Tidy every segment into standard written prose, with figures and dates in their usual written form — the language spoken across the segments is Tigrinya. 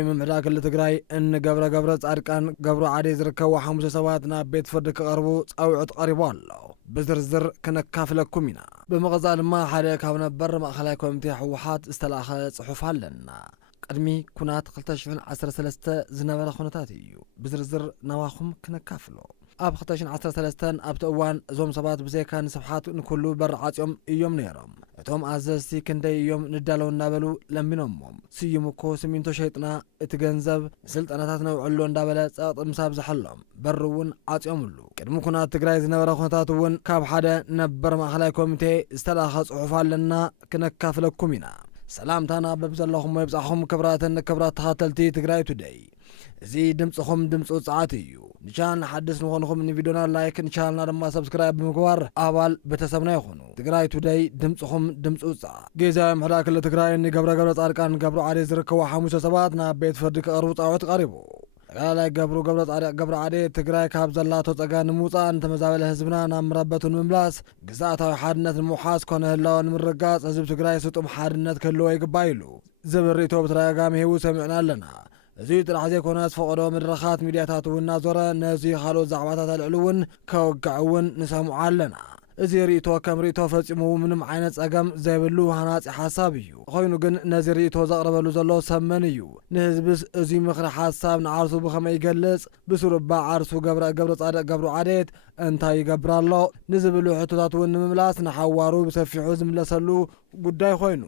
ሕጋዊ ምምሕዳር ክልል ትግራይ ገብረ ጻድቃን ገብሩ ዓዴ ዝርከቡ 5 ሰባት ናብ ቤት ፍርዲ ክቐርቡ ጻውዒት ቀሪቡ ኣሎ ብዝርዝር ክነካፍለኩም ኢና ብምቕጻል ድማ ሓደ ካብ ነበር ማእኸላይ ኮሚቴ ሕወሓት ዝተላኸ ጽሑፍ ኣለና ቅድሚ ኩናት 2013 ዝነበረ ኩነታት እዩ ብዝርዝር ናባኹም ክነካፍሎ ኣብ 2013 ኣብቲ እዋን እዞም ሰባት ብዘይካ ንስፍሓት ንኩሉ በር ዓጽዮም እዮም ነይሮም እቶም ኣዘዝቲ ክንደይ እዮም ንዳለው እናበሉ ለሚኖሞም ስዩም እኮ ስሚንቶ ሸይጥና እቲ ገንዘብ ስልጠናታት ነውዕሎ እንዳበለ ጸቕጥ ምሳብ ዝሐሎም በር እውን ዓጽዮምሉ ቅድሚ ኩናት ትግራይ ዝነበረ ኩነታት እውን ካብ ሓደ ነበር ማእኸላይ ኮሚቴ ዝተላኸ ጽሑፍ ኣለና ክነካፍለኩም ኢና ሰላምታና በብዘለኹም ወይብጻኹም ክብራትን ክብራት ተኸተልቲ ትግራይ ቱደይ እዚ ድምጽኹም ድምጽ ውጽዓት እዩ ንቻናል ሓድስ ንኾንኹም ንቪዲዮና ላይክ ንቻናልና ድማ ሰብስክራይብ ብምግባር ኣባል ቤተሰብና ይኹኑ ትግራይ ቱደይ ድምጽኹም ድምጽ ውጽዓ ጊዜያዊ ምሕዳር ክልል ትግራይ ገብረ ጻድቃን ገብሩ ዓዴ ዝርከቡ 5 ሰባት ናብ ቤት ፍርዲ ክቐርቡ ጻውዒት ቀሪቡ ተጋዳላይ ገብሩ ዓዴ ትግራይ ካብ ዘላቶ ጸጋ ንምውፃእ እንተመዛበለ ህዝብና ናብ ምረበቱ ንምምላስ ግዛኣታዊ ሓድነት ንምውሓዝ ኮነ ህላወ ንምርጋጽ ህዝቢ ትግራይ ስጡም ሓድነት ክህልዎ ይግባእ ኢሉ ዝብል ርእቶ ብተደጋጋሚ ሂቡ ሰሚዕና ኣለና እዚ ጥራሕ ዘይኮነ ዝፈቐዶ መድረኻት ሚድያታት እውን እናዞረ ነዚ ካልኦት ዛዕባታት ኣልዕሉ እውን ከወግዕ እውን ንሰምዖ ኣለና እዚ ርእቶ ከም ርእቶ ፈጺሙ ምንም ዓይነት ጸገም ዘይብሉ ሃናጺ ሓሳብ እዩ ኮይኑ ግን ነዚ ርእቶ ዘቕርበሉ ዘሎ ሰመን እዩ ንህዝብስ እዚ ምኽሪ ሓሳብ ንዓርሱ ብኸመይ ይገልጽ ብስሩባ ዓርሱ ገብረ ጻድቅ ገብሩ ዓዴት እንታይ ይገብር ኣሎ ንዝብሉ ሕቶታት እውን ንምምላስ ንሓዋሩ ብሰፊሑ ዝምለሰሉ ጉዳይ ኮይኑ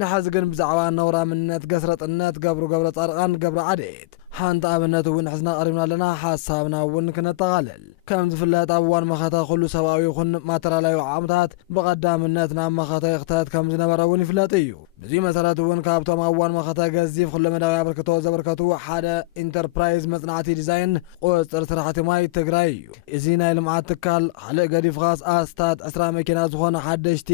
ንሓዚ ግን ብዛዕባ ነውራምነት ገስረጥነት ገብረ ጻድቃን ገብሩ ዓዴት ሓንቲ ኣብነት እውን ሕዝና ቀሪብና ኣለና ሓሳብና እውን ክነጠቓልል ከም ዝፍለጥ ኣብ እዋን መኸተ ኩሉ ሰብኣዊ ይኹን ማተርያላዊ ዓቕምታት ብቐዳምነት ናብ መኸተ ይኽተት ከም ዝነበረ እውን ይፍለጥ እዩ በዚ መሰረት እውን ካብቶም ኣብ እዋን መኸተ ገዚፍ ኩለመዳዊ ኣበርክቶ ዘበርከቱ ሓደ ኢንተርፕራይዝ መጽናዕቲ ዲዛይን ቁፅጥር ስራሕቲ ማይ ትግራይ እዩ እዚ ናይ ልምዓት ትካል ካልእ ገዲፍኻስ ኣስታት 20 መኪና ዝኾነ ሓደሽቲ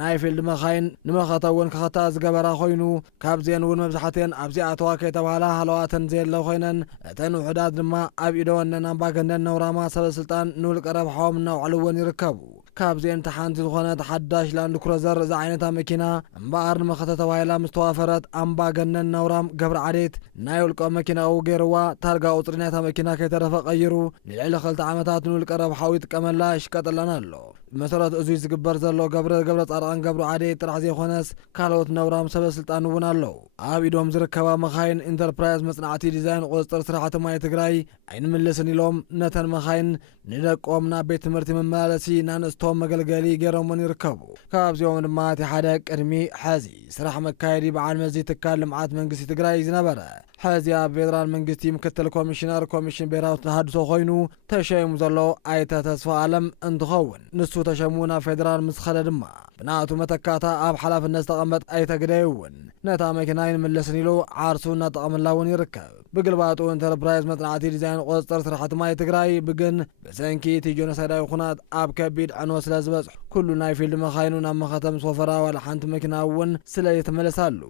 ናይ ፊልድ መኻይን ንመኸተ እውን ክኸታ ዝገበራ ኮይኑ ካብዚአን እውን መብዛሕትአን ኣብዚኣተዋ ከይተባሃላ ሃለዋተን ዘየለ ኮይነን እተን ውሕዳት ድማ ኣብ ኢዶወነን ኣምባገነን ነውራማ ሰበስልጣን ንውልቀ ረብሓዎም እናውዕልዎን ይርከቡ ካብዚአን ተሓንቲ ዝኾነት ሓዳሽ ላንድ ክሩዘር እዛ ዓይነታ መኪና እምበኣር ንመኸተ ተባሂላ ምስ ተዋፈረት ኣምባገነን ነውራም ገብረ ዓዴት ናይ ውልቀ መኪናኡ ገይርዋ ታርጋ ቁፅሪ ናይታ መኪና ከይተረፈ ቀይሩ ንልዕሊ 2 ዓመታት ንውልቀ ረብሓዊ ይጥቀመላ ይሽቀጠለና ኣሎ ብመሰረት እዚ ዝግበር ዘሎ ገብረ ጻድቃን ገብሩ ዓዴት ጥራሕ ዘይኮነስ ካልኦት ነውራም ሰበስልጣን እውን ኣለዉ ኣብ ኢዶም ዝርከባ መኻይን ኢንተርፕራይዝ መጽናዕቲ ዲዛይን ቁፅጥር ስራሕቲ ማይ ትግራይ ኣይንምልስን ኢሎም ነተን መኻይን ንደቆም ናብ ቤት ትምህርቲ መመላለሲ ናንስቶም መገልገሊ ገይሮምን ይርከቡ ካብዚኦም ድማ እቲ ሓደ ቅድሚ ሕዚ ስራሕ መካየዲ በዓል መዚ ትካል ልምዓት መንግስቲ ትግራይ ዝነበረ ሕዚ ኣብ ፌደራል መንግስቲ ምክትል ኮሚሽነር ኮሚሽን ብሔራዊ ተሃድሶ ኮይኑ ተሸይሙ ዘሎ ኣይተ ተስፋ ዓለም እንትኸውን ንሱ ተሸሙ ናብ ፌደራል ምስ ኸደ ድማ ብናቱ መተካታ ኣብ ሓላፍነት ዝተቐመጥ ኣይተግደይ እውን ነታ መኪና ይንምለስን ኢሉ ዓርሱ እናጠቐምላ እውን ይርከብ ብግልባጡ ኢንተርፕራይዝ መጽናዕቲ ዲዛይን ቁፅጥር ስራሕቲ ማይ ትግራይ ብግን ብሰንኪ እቲ ጆኖሳይዳዊ ኩናት ኣብ ከቢድ ዕንወ ስለ ዝበጽሑ ኩሉ ናይ ፊልድ መኻይኑ ናብ መኸተ ምስ ወፈራ ዋላ ሓንቲ መኪና እውን ስለ ይትመለሳሉ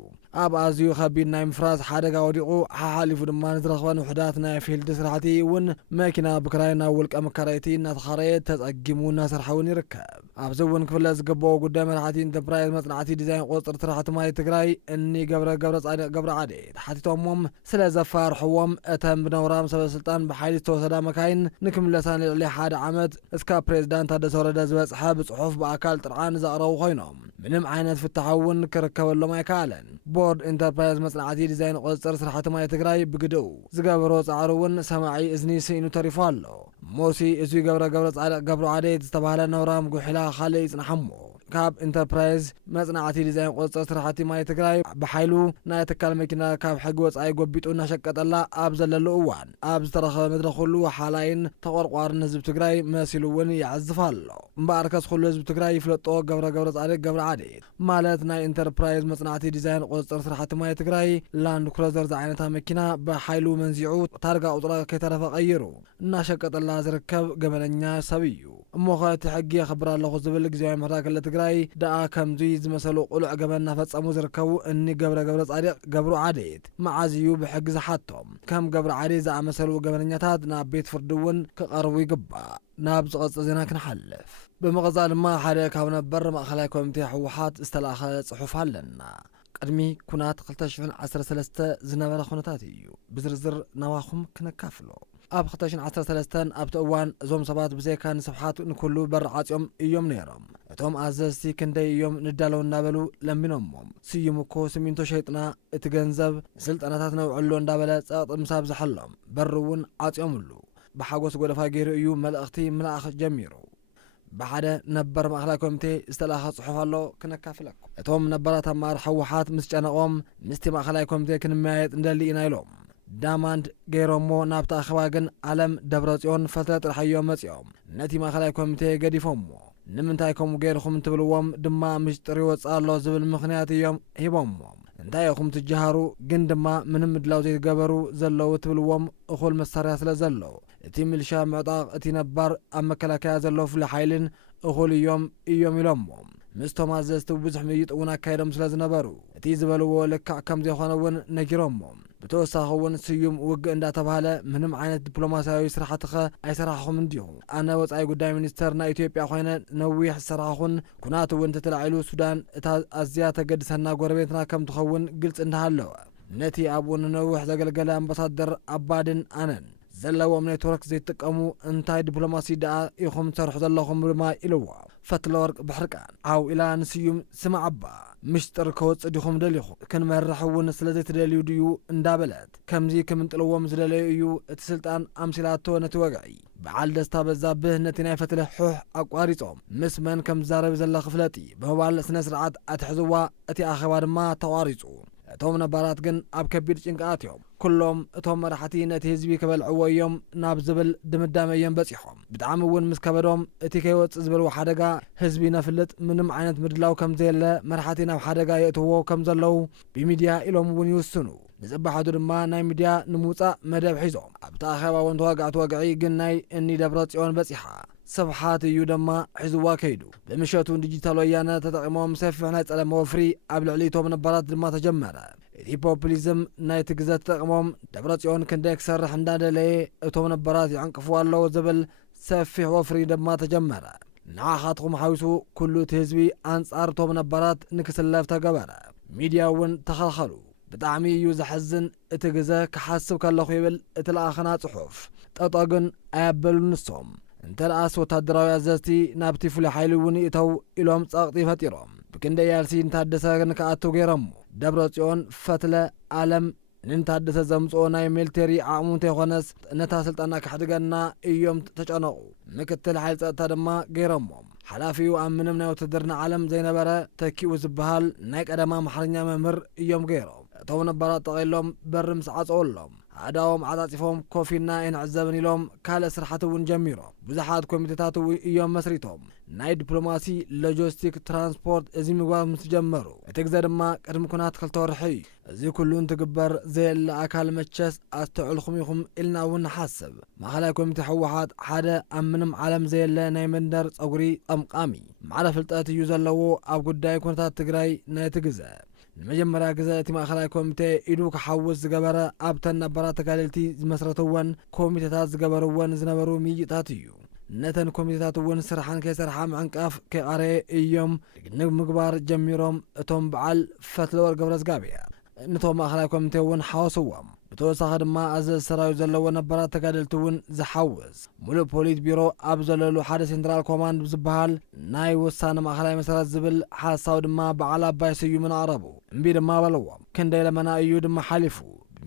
ኣብ ኣዝዩ ከቢድ ናይ ምፍራስ ሓደጋ ወዲቑ ሓሓሊፉ ድማ ንዝረኽበን ውሕዳት ናይ ፊልድ ስራሕቲ እውን መኪና ብክራይ ናብ ውልቀ መካረይቲ እናተኻረየ ተጸጊሙ እናሰርሐ እውን ይርከብ ኣብዚ እውን ክፍለጥ ዝግብኦ ጉዳይ መራሕቲ ኢንተርፕራይዝ መጽናዕቲ ዲዛይን ቁፅጥር ስራሕቲ ማይ ትግራይ እኒ ገብረ ጻድቅ ገብረ ዓዴት ሓቲቶሞም ስለ ዘፋርሕዎም እተን ብነውራም ሰበስልጣን ብሓይሊ ዝተወሰዳ መካይን ንክምለሳ ንልዕሊ 1 ዓመት እስካብ ፕሬዝዳንት ታደሰ ወረደ ዝበጽሐ ብጽሑፍ በኣካል ጥርዓን ዘቕረቡ ኮይኖም ምንም ዓይነት ፍትሓ እውን ክርከበሎም ኣይከኣለን ቦርድ ኢንተርፕራይዝ መጽናዕቲ ዲዛይን ቁፅጥር ስራሕቲ ማይ ትግራይ ብግድኡ ዝገበሮ ጻዕሪ እውን ሰማዒ እዝኒ ስኢኑ ተሪፉ ኣሎ ሞሲ እዚ ገብረ ጻድቅ ገብሩ ዓዴት ዝተባሃለ ነውራም ጉሒላ ካልእ ይጽንሐሞ ካብ ኢንተርፕራይዝ መጽናዕቲ ዲዛይን ቁፅጥር ስራሕቲ ማይ ትግራይ ብሓይሉ ናይ ትካል መኪና ካብ ሕጊ ወጻኢ ጎቢጡ እናሸቀጠላ ኣብ ዘለሉ እዋን ኣብ ዝተረኸበ መድረኽ ኩሉ ሓላይን ተቆርቋርን ህዝቢ ትግራይ መሲሉ እውን ይዕዝፍ ኣሎ እምበኣር ከስ ኩሉ ህዝቢ ትግራይ ይፍለጦ ገብረ ጻድቅ ገብረ ዓዴት ማለት ናይ ኢንተርፕራይዝ መጽናዕቲ ዲዛይን ቁፅጥር ስራሕቲ ማይ ትግራይ ላንድ ክሩዘር ዝዓይነታ መኪና ብሓይሉ መንዚዑ ታርጋ ቁፅራ ከይተረፈ ቀይሩ እናሸቀጠላ ዝርከብ ገበነኛ ሰብ እዩ እሞ ኸቲ ሕጊ የኽብር ኣለኹ ዝብል ጊዜያዊ ምሕዳር ክልል ትግራይ ደኣ ከምዚ ዝመሰሉ ቁሉዕ ገበና ፈጸሙ ዝርከቡ እኒ ገብረ ጻድቅ ገብሩ ዓዴት መዓዝ እዩ ብሕጊ ዝሓቶም ከም ገብረ ዓዴት ዝኣመሰሉ ገበነኛታት ናብ ቤት ፍርዲ እውን ክቐርቡ ይግባእ ናብ ዝቐጽል ዜና ክንሓልፍ ብምቕጻል ድማ ሓደ ካብ ነበር ማእኸላይ ኮሚቴ ሕወሓት ዝተላኸ ጽሑፍ ኣለና ቅድሚ ኩናት 2013 ዝነበረ ኩነታት እዩ ብዝርዝር ናዋኹም ክነካፍሎ ኣብ 2013 ኣብቲ እዋን እዞም ሰባት ብዘይካ ንስብሓት ንኩሉ በር ዓፅዮም እዮም ነይሮም እቶም ኣዘዝቲ ክንደይ እዮም ንዳለው እናበሉ ለሚኖሞም ስዩም እኮ ሲሚንቶ ሸይጥና እቲ ገንዘብ ስልጠናታት ነውዕሎ እንዳበለ ጸቕጥ ምሳብ ዝሐሎም በር እውን ዓፅዮምሉ ብሓጎስ ጎደፋ ገይሩ እዩ መልእኽቲ ምልኣኽ ጀሚሩ ብሓደ ነበር ማእኸላይ ኮሚቴ ዝተላኸ ጽሑፍ ኣሎ ክነካፍለኩም እቶም ነበራት ኣመራርሓ ሕወሓት ምስ ጨነቆም ምስቲ ማእኸላይ ኮሚቴ ክንመያየጥ እንደሊ ኢና ኢሎም ዳማንድ ገይሮሞ ናብቲ ኣኸባ ግን ዓለም ደብረጽዮን ፈትለ ጥርሐዮም መጺኦም ነቲ ማእኸላይ ኮሚቴ ገዲፎሞ ንምንታይ ከምኡ ገይርኹም እንትብልዎም ድማ ምስጢር ይወፅእ ኣሎ ዝብል ምኽንያት እዮም ሂቦሞም እንታይ ኢኹም ትጀሃሩ ግን ድማ ምንም ምድላው ዘይገበሩ ዘለዉ ትብልዎም እኹል መሳርያ ስለ ዘለዎ እቲ ሚልሻ ምዕጣቕ እቲ ነባር ኣብ መከላከያ ዘሎ ፍሉይ ሓይልን እኹል እዮም ኢሎሞም ምስቶም ኣዘዝቲ ብዙሕ ምይጥ እውን ኣካይዶም ስለ ዝነበሩ እቲ ዝበልዎ ልክዕ ከም ዘይኾነ እውን ነጊሮሞም ብተወሳኺ እውን ስዩም ውግእ እንዳተባሃለ ምንም ዓይነት ዲፕሎማስያዊ ስራሕትኸ ኣይሰራሕኹም እንዲሁ ኣነ ወፃኢ ጉዳይ ሚኒስተር ናይ ኢትዮጵያ ኮይነ ነዊሕ ዝሰራሕኹን ኩናት እውን ተተላዒሉ ሱዳን እታ ኣዝያ ተገድሰና ጎረቤትና ከም ትኸውን ግልጽ እንዳሃለወ ነቲ ኣብኡ ንነዊሕ ዘገልገለ ኣምባሳደር ኣባድን ኣነን ዘለዎም ኔትወርክ ዘይጥቀሙ እንታይ ዲፕሎማሲ ደኣ ኢኹም ትሰርሑ ዘለኹም ድማ ኢልዋ ፈትለ ወርቅ ብሕርቃን ዓው ኢላ ንስዩም ስማዕ ኣባ ምሽጥር ከወፅእ ዲኹም ደሊኹም ክንመርሕ እውን ስለ ዘይትደልዩ ድዩ እንዳበለት ከምዚ ክምንጥልዎም ዝደለዩ እዩ እቲ ስልጣን ኣምሲላቶ ነቲ ወግዒ በዓል ደስታ በዛብህ ነቲ ናይ ፈትለ ሑሕ ኣቋሪጾም ምስ መን ከም ዝዛረብ ዘላ ክፍለጢ ብምባል ስነ ስርዓት ኣትሕዝዋ እቲ ኣኼባ ድማ ተቋሪጹ እቶም ነባራት ግን ኣብ ከቢድ ጭንቀት እዮም ኩሎም እቶም መራሕቲ ነቲ ህዝቢ ከበልዕዎ እዮም ናብ ዝብል ድምዳመ እዮም በፂሖም ብጣዕሚ እውን ምስ ከበዶም እቲ ከይወፅእ ዝብልዎ ሓደጋ ህዝቢ ነፍልጥ ምንም ዓይነት ምድላው ከም ዘየለ መራሕቲ ናብ ሓደጋ የእትዎ ከም ዘለው ብሚድያ ኢሎም እውን ይውስኑ ንጽባሓቱ ድማ ናይ ሚድያ ንምውፃእ መደብ ሒዞም ኣብቲ ኣኼባ እውን ተዋጋዕቲ ወግዒ ግን ናይ እኒ ደብረጽዮን በፂሓ ስብሓት እዩ ድማ ሒዝዋ ከይዱ ብምሸቱ ዲጂታል ወያነ ተጠቂሞም ሰፊሕ ናይ ጸለመ ወፍሪ ኣብ ልዕሊ እቶም ነባራት ድማ ተጀመረ እቲ ፖፑሊዝም ናይ ትግዘት ተጠቅሞም ደብረጽዮን ክንደይ ክሰርሕ እንዳደለየ እቶም ነባራት ይዕንቅፍዎ ኣለዎ ዝብል ሰፊሕ ወፍሪ ድማ ተጀመረ ንዓኻትኩም ሓዊሱ ኩሉ እቲ ህዝቢ ኣንጻር እቶም ነባራት ንክስለፍ ተገበረ ሚድያ እውን ተኸልኸሉ ብጣዕሚ እዩ ዘሐዝን እቲ ግዘ ክሓስብ ከለኹ ይብል እቲ ለኣኸና ጽሑፍ ጠጠግን ኣያበሉ ንሶም እንተለኣስ ወታደራዊ ኣዘዝቲ ናብቲ ፍሉይ ሓይሊ እውን ይእተው ኢሎም ጸቕጢ ፈጢሮም ብክንደይ ያልሲ እንታደሰ ንከኣትው ገይሮሞ ደብረጽዮን ፈትለ ዓለም ንንታደሰ ዘምጽኦ ናይ ሚሊተሪ ዓቕሙ እንተይኾነስ ነታ ስልጣና ክሕድገና እዮም ተጨነቑ ምክትል ሓይሊ ጸጥታ ድማ ገይሮሞም ሓላፊኡ ኣብ ምንም ናይ ውትድርና ዓለም ዘይነበረ ተኪኡ ዝበሃል ናይ ቀደማ ኣምሓርኛ መምህር እዮም ገይሮም እቶም ነባራት ጠቒሎም በሪ ምስ ዓፀወሎም ኣዳዎም ዓጻጺፎም ኮፊና ይንዕዘብን ኢሎም ካልእ ስራሕቲ እውን ጀሚሮም ብዙሓት ኮሚቴታት እዮም መስሪቶም ናይ ዲፕሎማሲ ሎጂስቲክ ትራንስፖርት እዚ ምግባር ምስ ጀመሩ እቲ ግዜ ድማ ቅድሚ ኩናት 2 ወርሒ እዩ እዚ ኩሉ እንትግበር ዘየለ ኣካል መቸስ ኣስተውዕልኩም ኢኹም ኢልና እውን ንሓስብ ማእኸላይ ኮሚቴ ሕወሓት ሓደ ኣብ ምንም ዓለም ዘየለ ናይ መንደር ፀጉሪ ጠምቃሚ ማዕረ ፍልጠት እዩ ዘለዎ ኣብ ጉዳይ ኩነታት ትግራይ ነቲ ግዜ ንመጀመርያ ግዜ እቲ ማእኸላይ ኮሚቴ ኢዱ ክሓውስ ዝገበረ ኣብተን ነባራት ተጋደልቲ ዝመስረትወን ኮሚቴታት ዝገበርወን ዝነበሩ ምይይጣት እዩ ነተን ኮሚቴታት እውን ስራሓን ከይሰርሓ ምዕንቃፍ ከይቃረየ እዮም ንምግባር ጀሚሮም እቶም በዓል ፈትለወር ገብረዝጋብያ ነቶም ማእኸላይ ኮሚቴ እውን ሓወስዎም ብተወሳኺ ድማ ኣዘዝ ሰራዊት ዘለዎ ነባራት ተጋደልቲ እውን ዝሓውስ ሙሉእ ፖሊት ቢሮ ኣብ ዘለሉ ሓደ ሴንትራል ኮማንድ ዝበሃል ናይ ውሳነ ማእኸላይ መሰረት ዝብል ሓሳብ ድማ በዓል ኣባይ ስዩምን ኣቕረቡ እምቢ ድማ በለዎም ክንደይ ለመና እዩ ድማ ሓሊፉ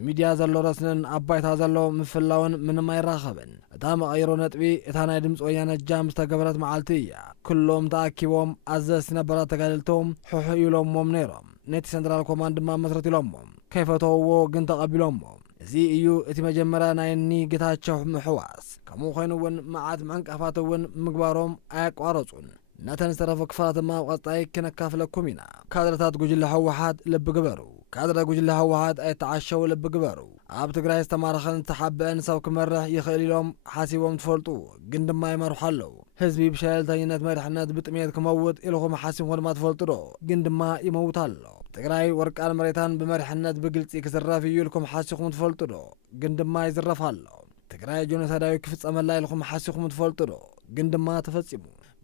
ሚድያ ዘሎ ረስንን ኣባይታ ዘሎ ምፍላውን ምንም ኣይራኸብን እታ መቐይሮ ነጥቢ እታ ናይ ድምፂ ወያነ ጃም ዝተገበረት መዓልቲ እያ ኩሎም ተኣኪቦም ኣዘዝቲ ነባራት ተጋደልቶም ሕሑ ኢሎሞም ነይሮም ነቲ ሴንትራል ኮማንድ ድማ መስረት ኢሎሞም ከይፈተውዎ ግን ተቐቢሎሞም እዚ እዩ እቲ መጀመርያ ናይ እኒ ጌታቸው ምሕዋስ ከምኡ ኮይኑ እውን መዓት ምዕንቃፋት እውን ምግባሮም ኣያቋረፁን ነተን ዝተረፈ ክፋላት ድማ ቀጣይ ክነካፍለኩም ኢና ካድረታት ጉጅለ ሕወሓት ልቢ ግበሩ ካድረ ጉጅለ ሕወሓት ኣይተዓሸው ልቢ ግበሩ ኣብ ትግራይ ዝተማረኸን ዝተሓበአን ሰብ ክመርሕ ይኽእል ኢሎም ሓሲቦም ትፈልጡ ግን ድማ ይመርሑ ኣለዉ ህዝቢ ብሸለልተኝነት መሪሕነት ብጥሜት ክመውት ኢልኹም ሓሲብኩም ድማ ትፈልጡ ዶ ግን ድማ ይመውት ኣሎ ትግራይ ወርቃን መሬታን ብመሪሕነት ብግልፂ ክዝረፍ እዩ ኢልኩም ሓሲብኩም ትፈልጡ ዶ ግን ድማ ይዝረፍ ኣሎ ትግራይ ጆኖሳይዳዊ ክፍጸመላ ኢልኹም ሓሲብኩም ትፈልጡ ዶ ግን ድማ ተፈጺሙ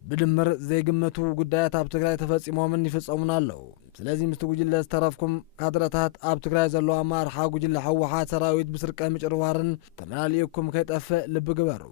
بدمر زي قمتو قدايات اب تግራይ ተፈጺሞም ይፈጸሙን አለው ስለዚህ ምስቲ ጉጅለ ዝተረፍኩም ካድረታት ኣብ ትግራይ ዘሎ አማርሓ ጉጅለ ሕወሓት ሰራዊት ብስርቀ ምጭርዋርን ተመላልየኩም ከይጠፈ ልብ ግበሩ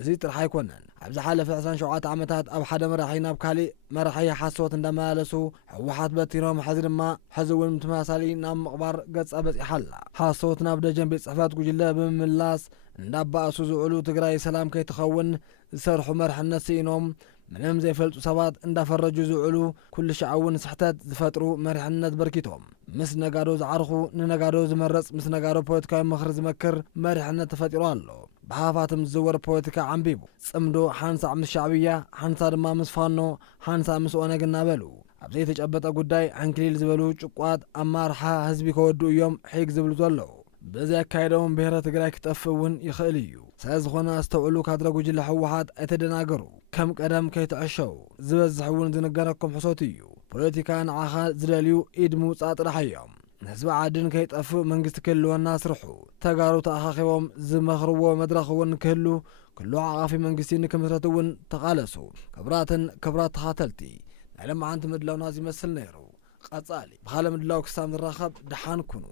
እዚ ጥራሕ ኣይኮነን ኣብዚ ሓለፈ 27 ዓመታት ኣብ ሓደ መራሒ ናብ ካሊእ መራሒ ሓሶት እንደማለሱ ሕወሓት በቲኖም ሕዚ ድማ ሕዝውን ተመሳሳሊ ናብ ምቕባር ገጽ በፂሓላ ሓሶት ናብ ደጀን ቤት ጽሕፈት ጉጅለ ብምምላስ እንዳባእሱ ዝውዕሉ ትግራይ ሰላም ከይትኸውን ዝሰርሑ መርሕነት ሲኢኖም ምንም ዘይፈልጡ ሰባት እንዳፈረጁ ዝውዕሉ ኩሉ ሻዕውን ስሕተት ዝፈጥሩ መሪሕነት በርኪቶም ምስ ነጋዶ ዝዓርኹ ንነጋዶ ዝመረጽ ምስ ነጋዶ ፖለቲካዊ ምኽሪ ዝመክር መሪሕነት ተፈጢሩ ኣሎ ብሃፋትም ዝወር ፖለቲካ ዓንቢቡ ጽምዶ ሓንሳዕ ምስ ሻዕብያ ሓንሳ ድማ ምስ ፋኖ ሓንሳ ምስ ኦነግ እናበሉ ኣብ ዘይተጨበጠ ጉዳይ ዓንክሊል ዝበሉ ጭቋት ኣማርሓ ህዝቢ ከወዱ እዮም ሒግ ዝብሉ ዘለዉ በዚ ኣካይዶም ብሔረ ትግራይ ክጠፍውን ይኽእል እዩ ስለዝኾነ ኣስተውዕሉ ካድረ ጉጅለ ሕወሓት ኣይተደናገሩ ከም ቀደም ከይትዕሸው ዝበዝሕ እውን ዝነገረኩም ሕሶት እዩ ፖለቲካ ንዓኻ ዝደልዩ ኢድ ምውፃእ ጥራሕ እዮም ንህዝቢ ዓድን ከይጠፍእ መንግስቲ ክህልወና ስርሑ ተጋሩ ተኣኻኺቦም ዝመኽርዎ መድረኽ እውን ክህሉ ኩሉ ዓቓፊ መንግስቲ ንክምስረት እውን ተቓለሱ ክብራት ተኻተልቲ ናይ ሎማዓንቲ ምድላውና ዝመስል ነይሩ ቀጻሊ ብኻለ ምድላው ክሳብ ንራኸብ ድሓን ኩኑ